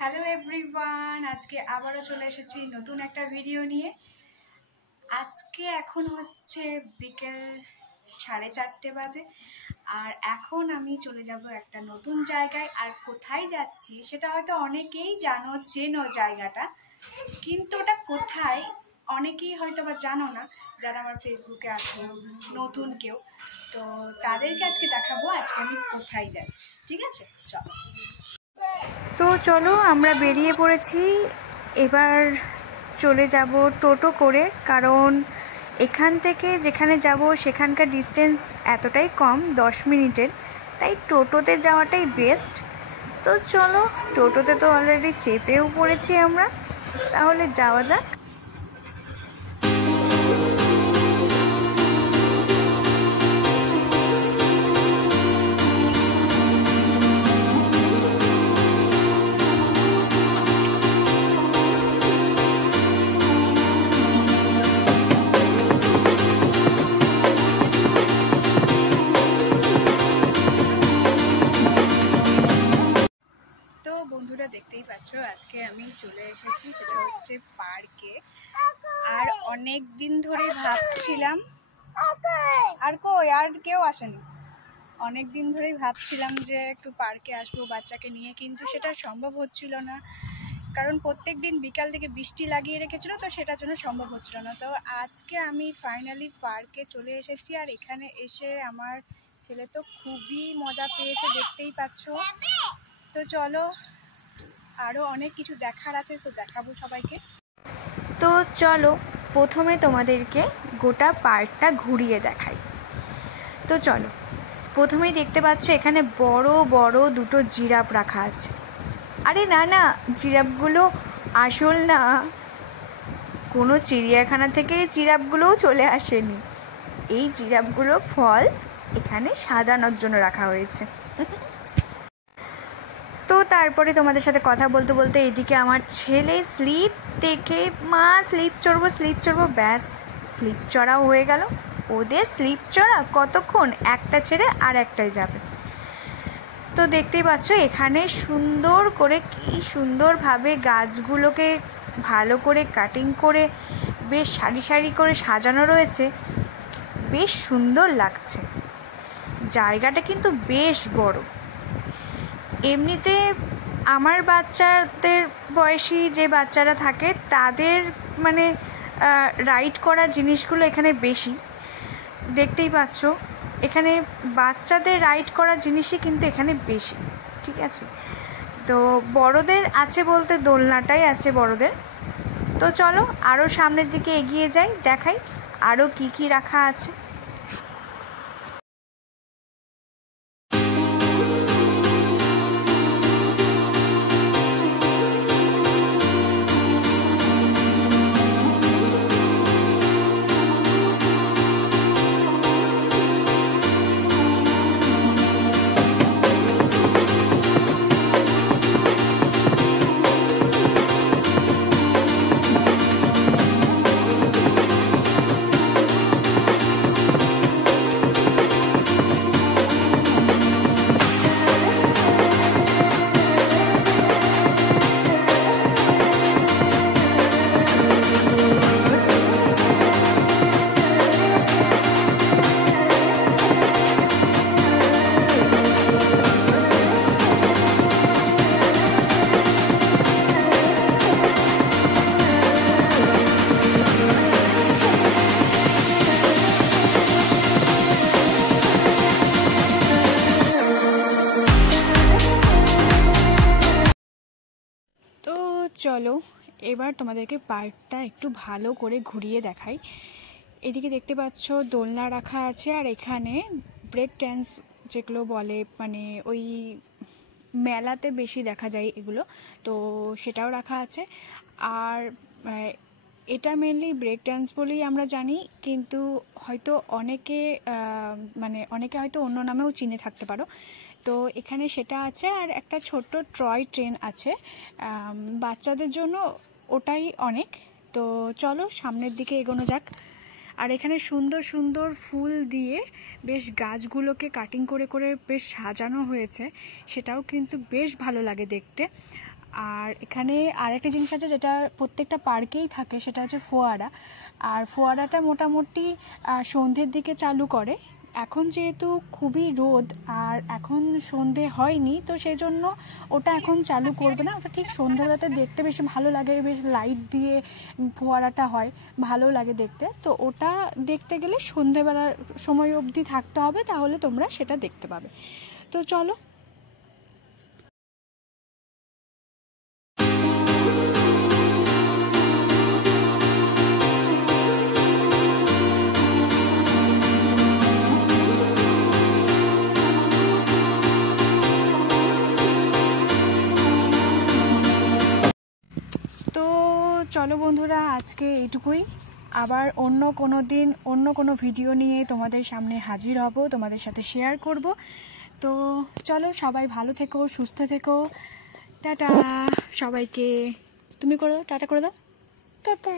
Hello everyone, আজকে আবারও চলে এসেছি নতুন একটা ভিডিও নিয়ে। আজকে এখন হচ্ছে বিকেল 4:30 বাজে, আর এখন আমি চলে যাব একটা নতুন জায়গায়। আর কোথায় যাচ্ছি সেটা হয়তো অনেকেই চেনো জায়গাটা, কিন্তু ওটা কোথায় অনেকেই হয়তো বা জানো না, যারা আমার ফেসবুকে আছে নতুন কেউ। তো তাদেরকে আজকে দেখাবো আজকে আমি কোথায় যাচ্ছি। ঠিক আছে, চলো। তো চলো, আমরা বেরিয়ে পড়েছি। এবার চলে যাব টোটো করে, কারণ এখান থেকে যেখানে যাব সেখানকার ডিস্টেন্স এতটাই কম, 10 মিনিটের, তাই টোটোতে যাওয়াটাই বেস্ট। তো চলো, টোটোতে তো অলরেডি চেপেও পড়েছি আমরা, তাহলে যাওয়া যাক। বন্ধুরা, দেখতেই পাচ্ছ আজকে আমি চলে এসেছি, সেটা হচ্ছে পার্কে। আর অনেক দিন ধরে ভাবছিলাম, আর কই আর কেউ আসেনি, অনেক দিন ধরেই ভাবছিলাম যে একটু পার্কে আসবো বাচ্চাকে নিয়ে, কিন্তু সেটা সম্ভব হচ্ছিল না, কারণ প্রত্যেক দিন বিকাল থেকে বৃষ্টি লাগিয়ে রেখেছিল, তো সেটার জন্য সম্ভব হচ্ছিল না। তো আজকে আমি ফাইনালি পার্কে চলে এসেছি, আর এখানে এসে আমার ছেলে তো খুবই মজা পেয়েছে, দেখতেই পাচ্ছ। তো চলো, আরও অনেক কিছু দেখার আছে, তো দেখাবো সবাইকে। তো চলো, প্রথমে তোমাদেরকে গোটা পার্কটা ঘুরিয়ে দেখাই। তো চলো, প্রথমেই দেখতে পাচ্ছ এখানে বড় বড় দুটো জিরাফ রাখা আছে। আরে না না, জিরাফগুলো আসল না, কোনো চিড়িয়াখানা থেকে জিরাফগুলোও চলে আসেনি। এই জিরাফগুলো ফলস এখানে সাজানোর জন্য রাখা হয়েছে। তো তারপরে তোমাদের সাথে কথা বলতে বলতে এদিকে আমার ছেলে স্লিপ দেখে, মা স্লিপ চড়বো, ব্যাস স্লিপ চড়াও হয়ে গেল। ওদের স্লিপ চড়া কতক্ষণ, একটা ছেড়ে আর একটাই যাবে। তো দেখতেই পাচ্ছ এখানে সুন্দর করে, কি সুন্দরভাবে গাছগুলোকে ভালো করে কাটিং করে বেশ সারি সারি করে সাজানো রয়েছে, বেশ সুন্দর লাগছে। জায়গাটা কিন্তু বেশ বড়। এমনিতে আমার বাচ্চাদের বয়সী যে বাচ্চারা থাকে তাদের মানে রাইড করা জিনিসগুলো এখানে বেশি। দেখতেই পাচ্ছ এখানে বাচ্চাদের রাইড করা জিনিসই কিন্তু এখানে বেশি, ঠিক আছে। তো বড়দের আছে বলতে দোলনাটাই আছে বড়দের। তো চলো আরও সামনের দিকে এগিয়ে যাই, দেখাই আরও কি কি রাখা আছে। চলো এবার তোমাদেরকে পার্কটা একটু ভালো করে ঘুরিয়ে দেখাই। এদিকে দেখতে পাচ্ছ দোলনা রাখা আছে, আর এখানে ব্রেক ড্যান্স যেগুলো বলে, মানে ওই মেলাতে বেশি দেখা যায় এগুলো, তো সেটাও রাখা আছে। আর এটা মেনলি ব্রেক ড্যান্স বলেই আমরা জানি, কিন্তু হয়তো অনেকে হয়তো অন্য নামেও চিনে থাকতে পারো। তো এখানে সেটা আছে, আর একটা ছোট্ট টয় ট্রেন আছে বাচ্চাদের জন্য, ওটাই অনেক। তো চলো সামনের দিকে এগোনো যাক। আর এখানে সুন্দর সুন্দর ফুল দিয়ে বেশ গাছগুলোকে কাটিং করে করে বেশ সাজানো হয়েছে, সেটাও কিন্তু বেশ ভালো লাগে দেখতে। আর এখানে আরেকটা জিনিস আছে যেটা প্রত্যেকটা পার্কেই থাকে, সেটা হচ্ছে ফোয়ারা। আর ফোয়ারাটা মোটামুটি সন্ধ্যের দিকে চালু করে। এখন যেহেতু খুবই রোদ আর এখন সন্ধে হয়নি, তো সেই জন্য ওটা এখন চালু করবে না। ওটা ঠিক সন্ধ্যাবেলাতে দেখতে বেশি ভালো লাগে, বেশ লাইট দিয়ে ফোয়ারাটা হয়, ভালো লাগে দেখতে। তো ওটা দেখতে গেলে সন্ধ্যেবেলার সময় অবধি থাকতে হবে, তাহলে তোমরা সেটা দেখতে পাবে। তো চলো। তো চলো বন্ধুরা, আজকে এইটুকুই। আবার অন্য কোনো দিন অন্য কোনো ভিডিও নিয়ে তোমাদের সামনে হাজির হব, তোমাদের সাথে শেয়ার করব। তো চলো, সবাই ভালো থেকো, সুস্থ থেকো। টাটা সবাইকে। তুমি করে দাও, টাটা করে দাও। টাটা।